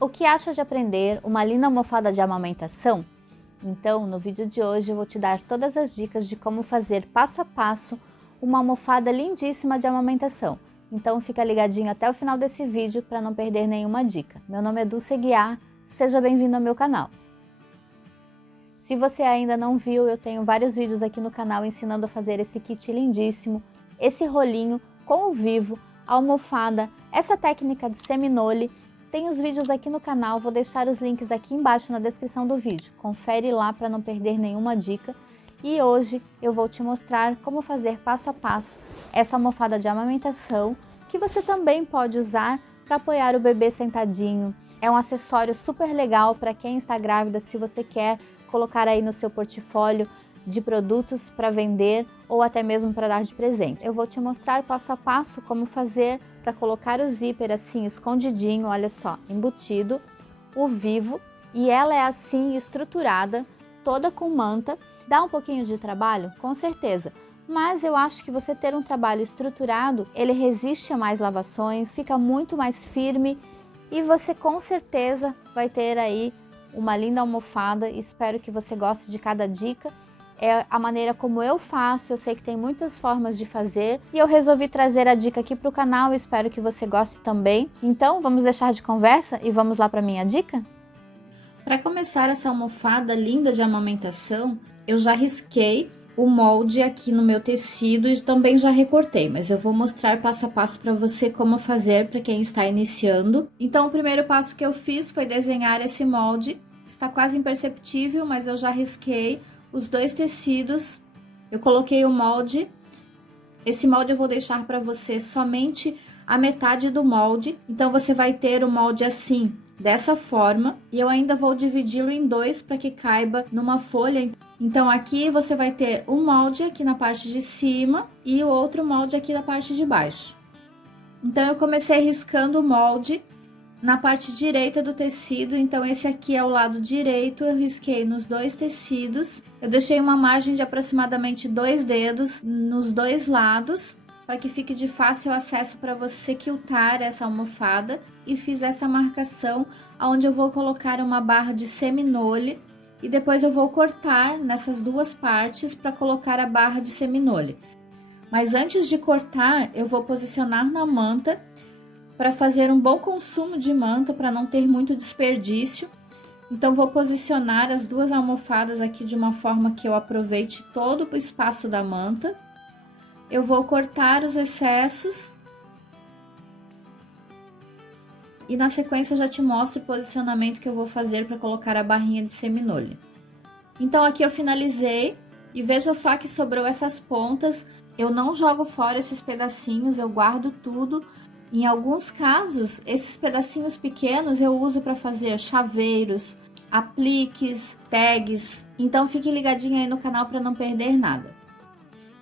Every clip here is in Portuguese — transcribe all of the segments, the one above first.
O que achas de aprender uma linda almofada de amamentação? Então, no vídeo de hoje eu vou te dar todas as dicas de como fazer passo a passo uma almofada lindíssima de amamentação. Então fica ligadinho até o final desse vídeo para não perder nenhuma dica. Meu nome é Dulce Guiar, seja bem-vindo ao meu canal. Se você ainda não viu, eu tenho vários vídeos aqui no canal ensinando a fazer esse kit lindíssimo, esse rolinho com o vivo, a almofada, essa técnica de seminole. Tem os vídeos aqui no canal, vou deixar os links aqui embaixo na descrição do vídeo. Confere lá para não perder nenhuma dica. E hoje eu vou te mostrar como fazer passo a passo essa almofada de amamentação, que você também pode usar para apoiar o bebê sentadinho. É um acessório super legal para quem está grávida, se você quer colocar aí no seu portfólio de produtos para vender ou até mesmo para dar de presente. Eu vou te mostrar passo a passo como fazer para colocar o zíper assim escondidinho, olha só, embutido, o vivo, e ela é assim estruturada, toda com manta. Dá um pouquinho de trabalho? Com certeza, mas eu acho que você ter um trabalho estruturado, ele resiste a mais lavações, fica muito mais firme e você com certeza vai ter aí uma linda almofada. Espero que você goste de cada dica. É a maneira como eu faço, eu sei que tem muitas formas de fazer e eu resolvi trazer a dica aqui para o canal, espero que você goste também. Então vamos deixar de conversa e vamos lá para minha dica? Para começar essa almofada linda de amamentação, eu já risquei o molde aqui no meu tecido e também já recortei, mas eu vou mostrar passo a passo para você como fazer para quem está iniciando. Então o primeiro passo que eu fiz foi desenhar esse molde, está quase imperceptível, mas eu já risquei os dois tecidos, eu coloquei o molde. Esse molde eu vou deixar para você somente a metade do molde, então você vai ter o molde assim, dessa forma, e eu ainda vou dividi-lo em dois para que caiba numa folha. Então aqui você vai ter um molde aqui na parte de cima e o outro molde aqui na parte de baixo. Então eu comecei riscando o molde na parte direita do tecido, então esse aqui é o lado direito, eu risquei nos dois tecidos, eu deixei uma margem de aproximadamente 2 dedos nos dois lados, para que fique de fácil acesso para você quiltar essa almofada, e fiz essa marcação onde eu vou colocar uma barra de seminole, e depois eu vou cortar nessas duas partes para colocar a barra de seminole. Mas antes de cortar, eu vou posicionar na manta, para fazer um bom consumo de manta, para não ter muito desperdício. Então vou posicionar as duas almofadas aqui de uma forma que eu aproveite todo o espaço da manta. Eu vou cortar os excessos e na sequência eu já te mostro o posicionamento que eu vou fazer para colocar a barrinha de seminole. Então aqui eu finalizei e veja só que sobrou essas pontas. Eu não jogo fora esses pedacinhos, eu guardo tudo. Em alguns casos, esses pedacinhos pequenos eu uso para fazer chaveiros, apliques, tags. Então fique ligadinho aí no canal para não perder nada.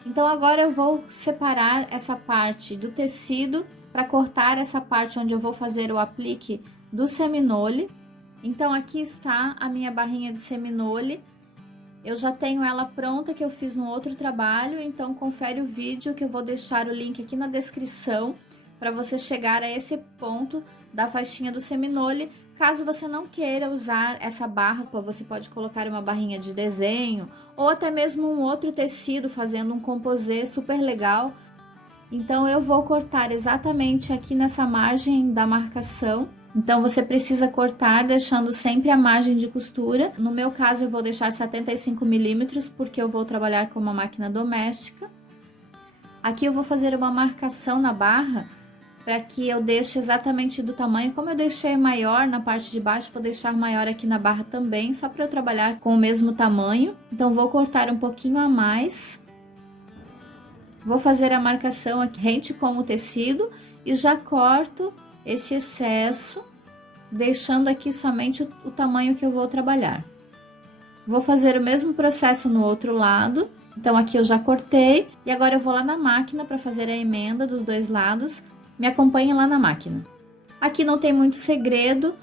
Então agora eu vou separar essa parte do tecido para cortar essa parte onde eu vou fazer o aplique do seminole. Então aqui está a minha barrinha de seminole. Eu já tenho ela pronta, que eu fiz no outro trabalho, então confere o vídeo que eu vou deixar o link aqui na descrição para você chegar a esse ponto da faixinha do seminole. Caso você não queira usar essa barra, você pode colocar uma barrinha de desenho ou até mesmo um outro tecido fazendo um composê super legal. Então eu vou cortar exatamente aqui nessa margem da marcação. Então você precisa cortar deixando sempre a margem de costura. No meu caso eu vou deixar 75 milímetros porque eu vou trabalhar com uma máquina doméstica. Aqui eu vou fazer uma marcação na barra para que eu deixe exatamente do tamanho. Como eu deixei maior na parte de baixo, vou deixar maior aqui na barra também, só para eu trabalhar com o mesmo tamanho. Então vou cortar um pouquinho a mais. Vou fazer a marcação aqui rente com o tecido e já corto esse excesso, deixando aqui somente o tamanho que eu vou trabalhar. Vou fazer o mesmo processo no outro lado. Então aqui eu já cortei e agora eu vou lá na máquina para fazer a emenda dos dois lados. Me acompanhe lá na máquina. Aqui não tem muito segredo,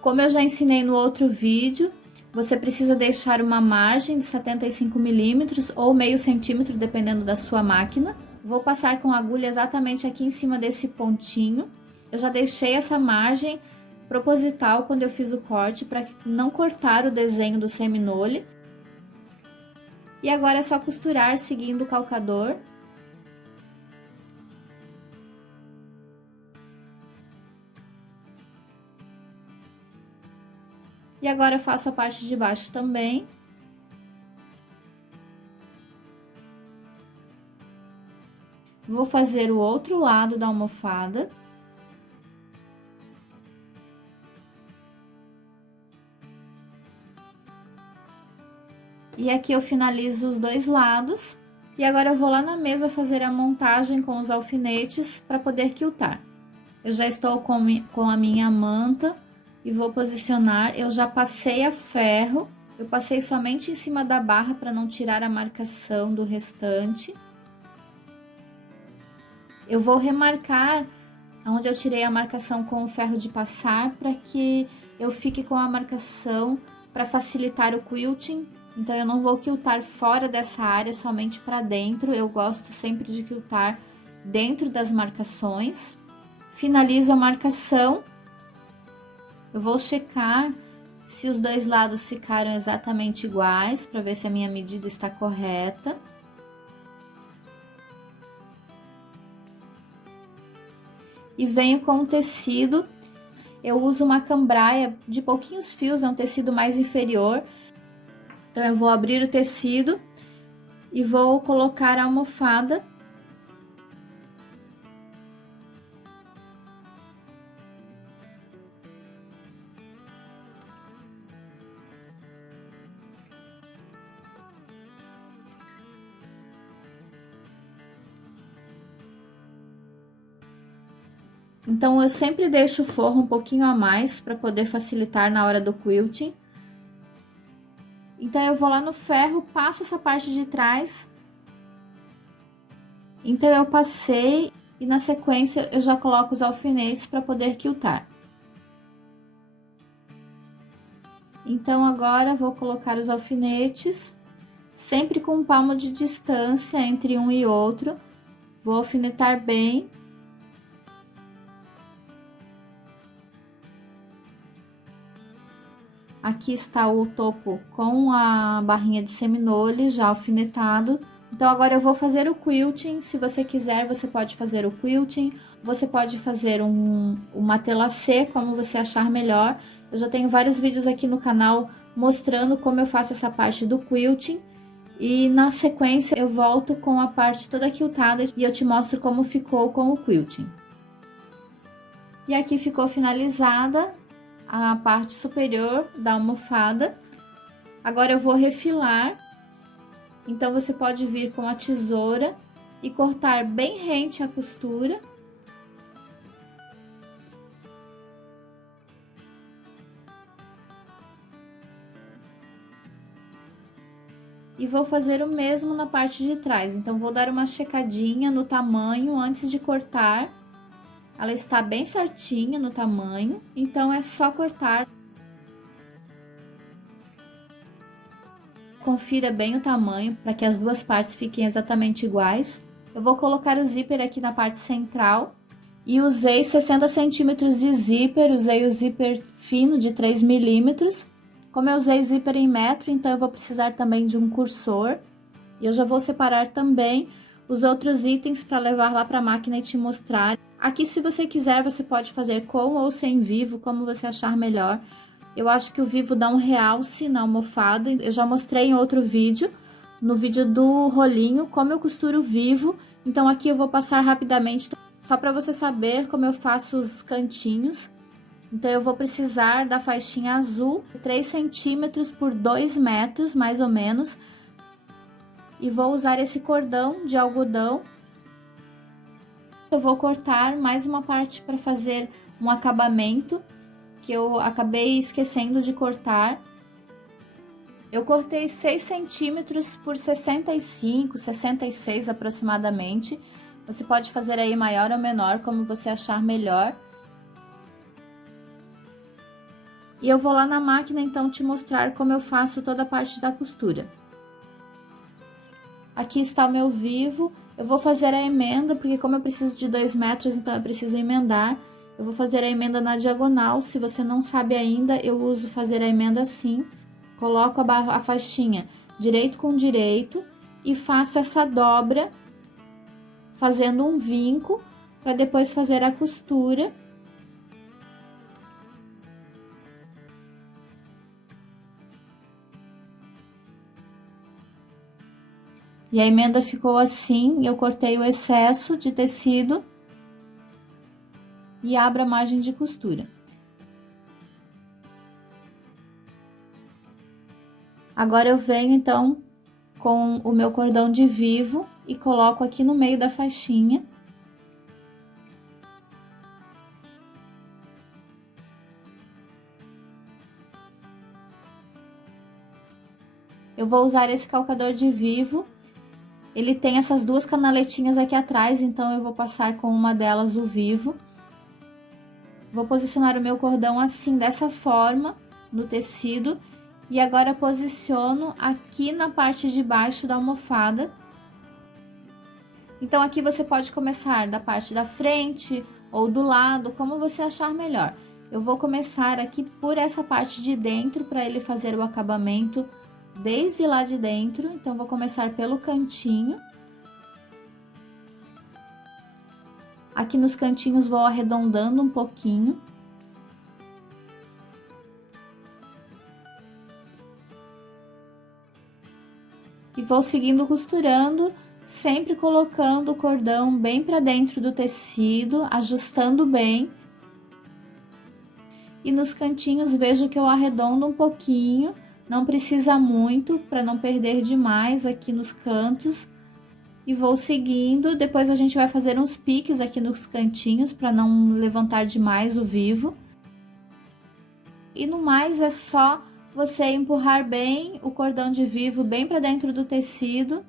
como eu já ensinei no outro vídeo, você precisa deixar uma margem de 75 milímetros ou meio centímetro, dependendo da sua máquina. Vou passar com a agulha exatamente aqui em cima desse pontinho. Eu já deixei essa margem proposital quando eu fiz o corte para não cortar o desenho do seminole. E agora é só costurar seguindo o calcador. E agora eu faço a parte de baixo também. Vou fazer o outro lado da almofada. E aqui eu finalizo os dois lados. E agora eu vou lá na mesa fazer a montagem com os alfinetes para poder quiltar. Eu já estou com a minha manta e vou posicionar. Eu já passei a ferro, eu passei somente em cima da barra para não tirar a marcação do restante. Eu vou remarcar onde eu tirei a marcação com o ferro de passar para que eu fique com a marcação para facilitar o quilting. Então, eu não vou quiltar fora dessa área, somente para dentro. Eu gosto sempre de quiltar dentro das marcações. Finalizo a marcação. Eu vou checar se os dois lados ficaram exatamente iguais, para ver se a minha medida está correta. E venho com o tecido. Eu uso uma cambraia de pouquinhos fios, é um tecido mais inferior. Então, eu vou abrir o tecido e vou colocar a almofada. Então, eu sempre deixo o forro um pouquinho a mais para poder facilitar na hora do quilting. Então, eu vou lá no ferro, passo essa parte de trás. Então, eu passei e na sequência eu já coloco os alfinetes para poder quiltar. Então, agora vou colocar os alfinetes, sempre com um palmo de distância entre um e outro. Vou alfinetar bem. Aqui está o topo com a barrinha de seminole já alfinetado. Então, agora eu vou fazer o quilting. Se você quiser, você pode fazer o quilting. Você pode fazer um matelassé, como você achar melhor. Eu já tenho vários vídeos aqui no canal mostrando como eu faço essa parte do quilting. E na sequência, eu volto com a parte toda quiltada e eu te mostro como ficou com o quilting. E aqui ficou finalizada a parte superior da almofada. Agora eu vou refilar. Então, você pode vir com a tesoura e cortar bem rente a costura. E vou fazer o mesmo na parte de trás. Então, vou dar uma checadinha no tamanho antes de cortar. Ela está bem certinha no tamanho, então é só cortar. Confira bem o tamanho para que as duas partes fiquem exatamente iguais. Eu vou colocar o zíper aqui na parte central e usei 60 centímetros de zíper, usei o zíper fino de 3 milímetros. Como eu usei zíper em metro, então eu vou precisar também de um cursor. E eu já vou separar também os outros itens para levar lá para a máquina e te mostrar. Aqui, se você quiser, você pode fazer com ou sem vivo, como você achar melhor. Eu acho que o vivo dá um realce na almofada. Eu já mostrei em outro vídeo, no vídeo do rolinho, como eu costuro vivo. Então, aqui eu vou passar rapidamente, só para você saber como eu faço os cantinhos. Então, eu vou precisar da faixinha azul, 3 centímetros por 2 metros, mais ou menos. E vou usar esse cordão de algodão. Eu vou cortar mais uma parte para fazer um acabamento, que eu acabei esquecendo de cortar. Eu cortei 6 centímetros por 65, 66 aproximadamente. Você pode fazer aí maior ou menor, como você achar melhor. E eu vou lá na máquina, então, te mostrar como eu faço toda a parte da costura. Aqui está o meu vivo. Eu vou fazer a emenda, porque como eu preciso de 2 metros, então eu preciso emendar. Eu vou fazer a emenda na diagonal. Se você não sabe ainda, eu uso fazer a emenda assim. Coloco a faixinha direito com direito e faço essa dobra, fazendo um vinco, para depois fazer a costura. E a emenda ficou assim, eu cortei o excesso de tecido e abro a margem de costura. Agora eu venho então com o meu cordão de vivo e coloco aqui no meio da faixinha. Eu vou usar esse calcador de vivo. Ele tem essas duas canaletinhas aqui atrás, então eu vou passar com uma delas o vivo. Vou posicionar o meu cordão assim, dessa forma, no tecido. E agora posiciono aqui na parte de baixo da almofada. Então, aqui você pode começar da parte da frente ou do lado, como você achar melhor. Eu vou começar aqui por essa parte de dentro, para ele fazer o acabamento desde lá de dentro. Então, vou começar pelo cantinho. Aqui nos cantinhos vou arredondando um pouquinho. E vou seguindo costurando, sempre colocando o cordão bem para dentro do tecido, ajustando bem. E nos cantinhos vejo que eu arredondo um pouquinho, não precisa muito, para não perder demais aqui nos cantos. E vou seguindo, depois a gente vai fazer uns piques aqui nos cantinhos, para não levantar demais o vivo. E no mais é só você empurrar bem o cordão de vivo bem para dentro do tecido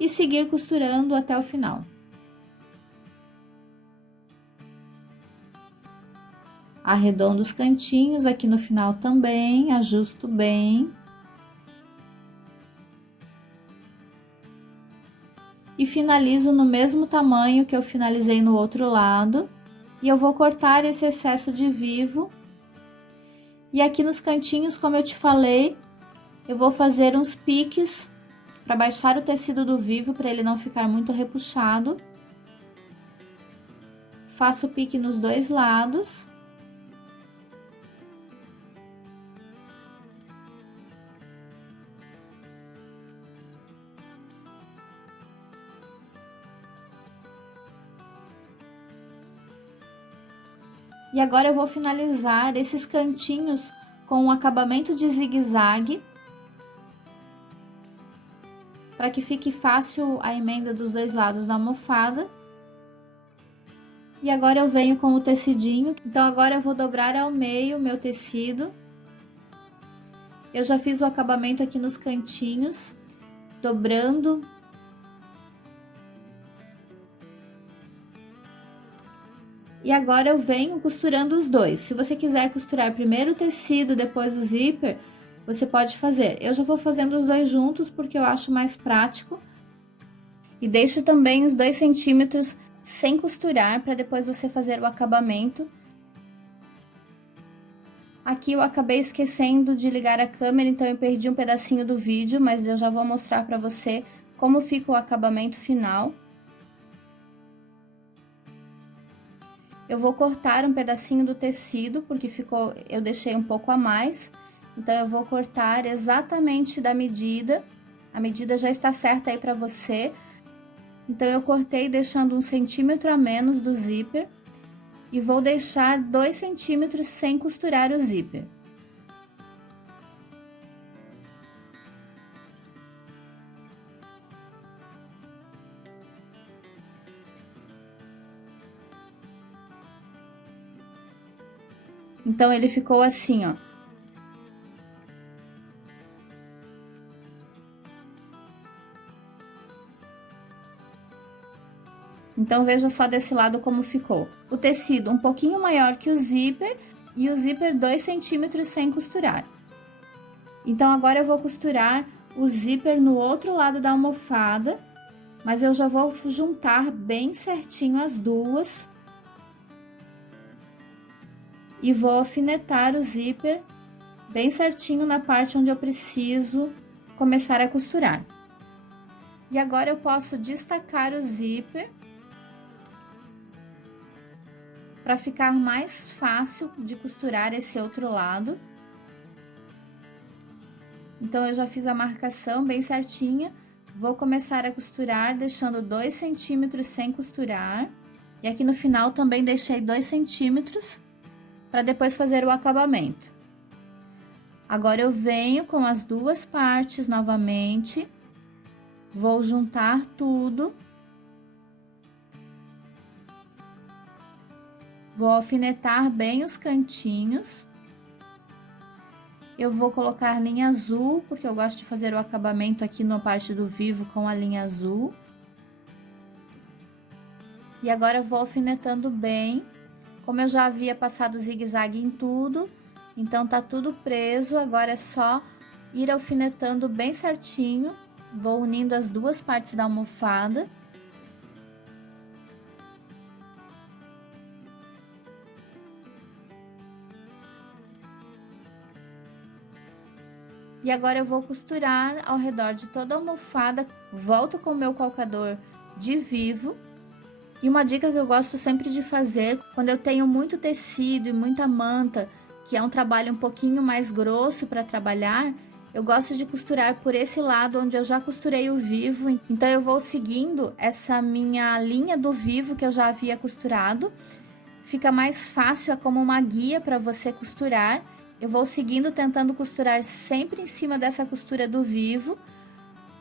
e seguir costurando até o final. Arredondo os cantinhos aqui no final também, ajusto bem. E finalizo no mesmo tamanho que eu finalizei no outro lado. E eu vou cortar esse excesso de vivo. E aqui nos cantinhos, como eu te falei, eu vou fazer uns piques para baixar o tecido do vivo, para ele não ficar muito repuxado. Faço o pique nos dois lados. E agora eu vou finalizar esses cantinhos com um acabamento de zigue-zague, para que fique fácil a emenda dos dois lados da almofada. E agora eu venho com o tecidinho, então agora eu vou dobrar ao meio o meu tecido. Eu já fiz o acabamento aqui nos cantinhos, dobrando. E agora eu venho costurando os dois. Se você quiser costurar primeiro o tecido, depois o zíper, você pode fazer. Eu já vou fazendo os dois juntos porque eu acho mais prático. E deixe também os 2 centímetros sem costurar para depois você fazer o acabamento. Aqui eu acabei esquecendo de ligar a câmera, então eu perdi um pedacinho do vídeo, mas eu já vou mostrar para você como fica o acabamento final. Eu vou cortar um pedacinho do tecido, porque eu deixei um pouco a mais. Então, eu vou cortar exatamente da medida. A medida já está certa aí para você. Então, eu cortei deixando 1 centímetro a menos do zíper. E vou deixar 2 centímetros sem costurar o zíper. Então, ele ficou assim, ó. Então, veja só desse lado como ficou. O tecido um pouquinho maior que o zíper e o zíper 2 centímetros sem costurar. Então, agora eu vou costurar o zíper no outro lado da almofada, mas eu já vou juntar bem certinho as duas. e vou alfinetar o zíper bem certinho na parte onde eu preciso começar a costurar. E agora eu posso destacar o zíper para ficar mais fácil de costurar esse outro lado. Então, eu já fiz a marcação bem certinha, vou começar a costurar deixando 2 centímetros sem costurar. E aqui no final também deixei 2 centímetros para depois fazer o acabamento. Agora, eu venho com as duas partes novamente, vou juntar tudo. Vou alfinetar bem os cantinhos. Eu vou colocar linha azul, porque eu gosto de fazer o acabamento aqui na parte do vivo com a linha azul. E agora eu vou alfinetando bem. Como eu já havia passado zigue-zague em tudo, então tá tudo preso, agora é só ir alfinetando bem certinho. Vou unindo as duas partes da almofada. E agora eu vou costurar ao redor de toda a almofada, volto com o meu calcador de vivo. E uma dica que eu gosto sempre de fazer, quando eu tenho muito tecido e muita manta, que é um trabalho um pouquinho mais grosso para trabalhar, eu gosto de costurar por esse lado onde eu já costurei o vivo. Então, eu vou seguindo essa minha linha do vivo que eu já havia costurado. Fica mais fácil, é como uma guia para você costurar. Eu vou seguindo, tentando costurar sempre em cima dessa costura do vivo,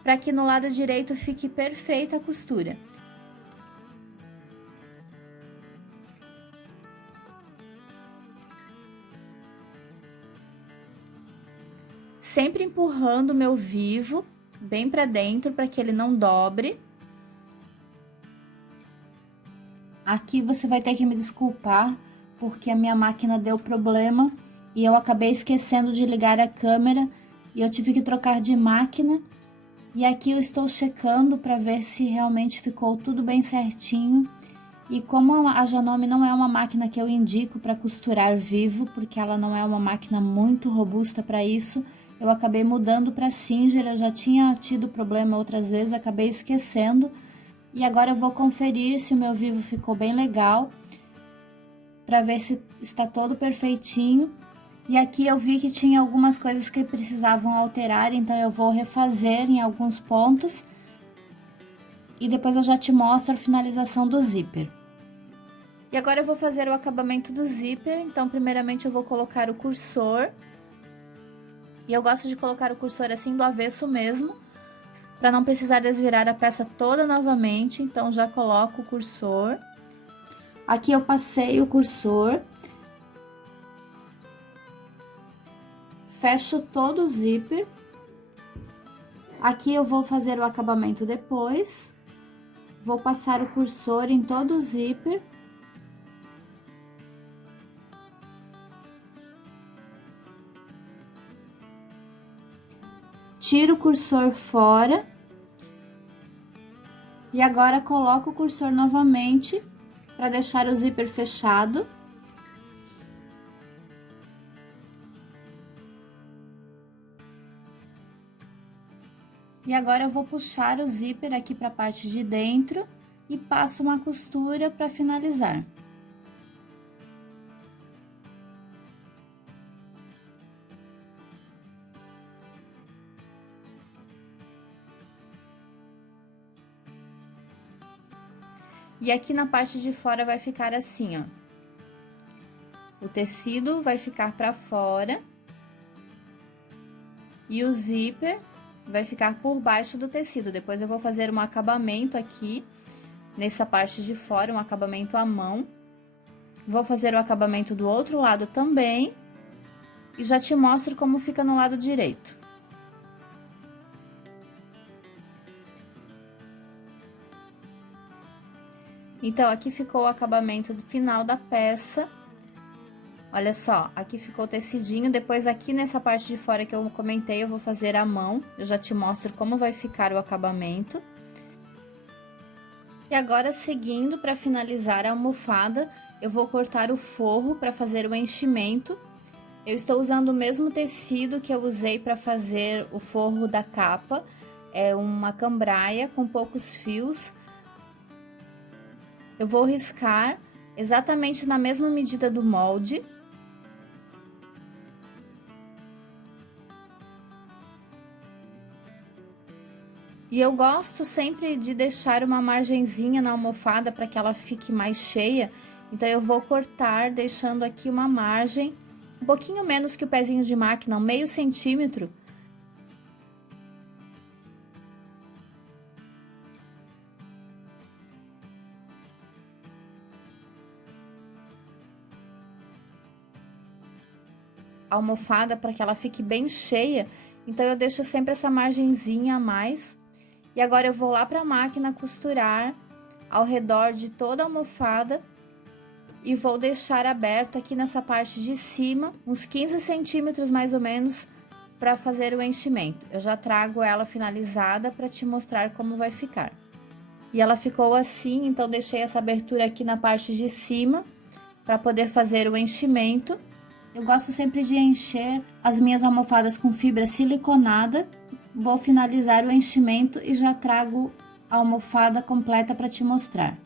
para que no lado direito fique perfeita a costura. Sempre empurrando o meu vivo bem para dentro, para que ele não dobre. Aqui você vai ter que me desculpar, porque a minha máquina deu problema. E eu acabei esquecendo de ligar a câmera e eu tive que trocar de máquina. E aqui eu estou checando para ver se realmente ficou tudo bem certinho. E como a Janome não é uma máquina que eu indico para costurar vivo, porque ela não é uma máquina muito robusta para isso, eu acabei mudando para Singer. Eu já tinha tido problema outras vezes, acabei esquecendo. E agora eu vou conferir se o meu vivo ficou bem legal, para ver se está todo perfeitinho. E aqui eu vi que tinha algumas coisas que precisavam alterar, então eu vou refazer em alguns pontos. E depois eu já te mostro a finalização do zíper. E agora eu vou fazer o acabamento do zíper, então primeiramente eu vou colocar o cursor. E eu gosto de colocar o cursor assim do avesso mesmo, para não precisar desvirar a peça toda novamente, então já coloco o cursor. Aqui eu passei o cursor. Fecho todo o zíper. Aqui eu vou fazer o acabamento depois. Vou passar o cursor em todo o zíper. Tiro o cursor fora. E agora coloco o cursor novamente para deixar o zíper fechado. E agora eu vou puxar o zíper aqui para a parte de dentro e passo uma costura para finalizar. E aqui na parte de fora vai ficar assim, ó. O tecido vai ficar para fora e o zíper vai ficar por baixo do tecido. Depois eu vou fazer um acabamento aqui, nessa parte de fora, um acabamento à mão. Vou fazer o acabamento do outro lado também. E já te mostro como fica no lado direito. Então, aqui ficou o acabamento final da peça. Olha só, aqui ficou o tecidinho, depois aqui nessa parte de fora que eu comentei, eu vou fazer à mão. Eu já te mostro como vai ficar o acabamento. E agora, seguindo, para finalizar a almofada, eu vou cortar o forro para fazer o enchimento. Eu estou usando o mesmo tecido que eu usei para fazer o forro da capa, é uma cambraia com poucos fios. Eu vou riscar exatamente na mesma medida do molde. E eu gosto sempre de deixar uma margenzinha na almofada para que ela fique mais cheia. Então, eu vou cortar, deixando aqui uma margem, um pouquinho menos que o pezinho de máquina, meio centímetro. A almofada para que ela fique bem cheia. Então, eu deixo sempre essa margenzinha a mais. E agora eu vou lá para a máquina costurar ao redor de toda a almofada e vou deixar aberto aqui nessa parte de cima, uns 15 centímetros mais ou menos, para fazer o enchimento. Eu já trago ela finalizada para te mostrar como vai ficar. E ela ficou assim, então deixei essa abertura aqui na parte de cima para poder fazer o enchimento. Eu gosto sempre de encher as minhas almofadas com fibra siliconada. Vou finalizar o enchimento e já trago a almofada completa para te mostrar.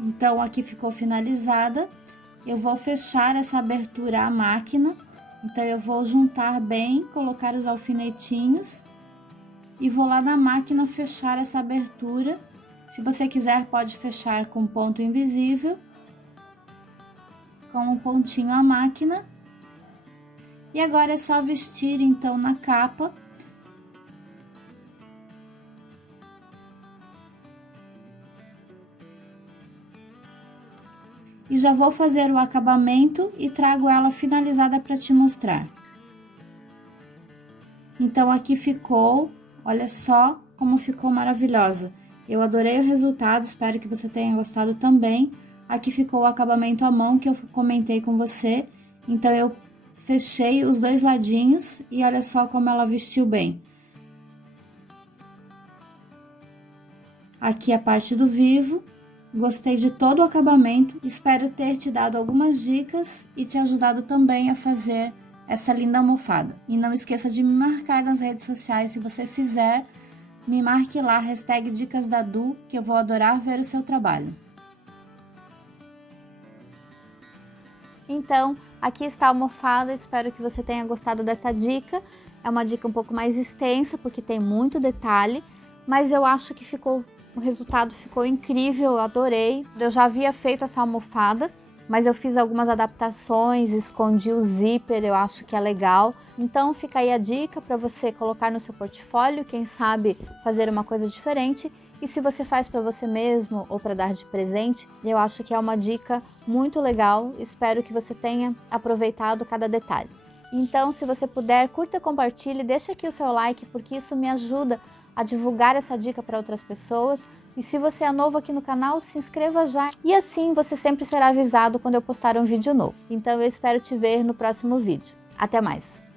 Então, aqui ficou finalizada. Eu vou fechar essa abertura à máquina. Então, eu vou juntar bem, colocar os alfinetinhos e vou lá na máquina fechar essa abertura. Se você quiser, pode fechar com ponto invisível, com um pontinho à máquina. E agora é só vestir, então, na capa. E já vou fazer o acabamento e trago ela finalizada para te mostrar. Então, aqui ficou, olha só como ficou maravilhosa. Eu adorei o resultado, espero que você tenha gostado também. Aqui ficou o acabamento à mão que eu comentei com você. Então, eu fechei os dois ladinhos e olha só como ela vestiu bem. Aqui a parte do vivo. Gostei de todo o acabamento, espero ter te dado algumas dicas e te ajudado também a fazer essa linda almofada. E não esqueça de me marcar nas redes sociais se você fizer. Me marque lá, hashtag Dicas da Du, que eu vou adorar ver o seu trabalho. Então, aqui está a almofada, espero que você tenha gostado dessa dica. É uma dica um pouco mais extensa, porque tem muito detalhe, mas eu acho que o resultado ficou incrível, eu adorei. Eu já havia feito essa almofada, mas eu fiz algumas adaptações, escondi o zíper, eu acho que é legal. Então fica aí a dica para você colocar no seu portfólio, quem sabe fazer uma coisa diferente. E se você faz para você mesmo ou para dar de presente, eu acho que é uma dica muito legal. Espero que você tenha aproveitado cada detalhe. Então, se você puder, curta, compartilhe, deixa aqui o seu like, porque isso me ajuda a divulgar essa dica para outras pessoas. E se você é novo aqui no canal, se inscreva já. E assim você sempre será avisado quando eu postar um vídeo novo. Então eu espero te ver no próximo vídeo. Até mais!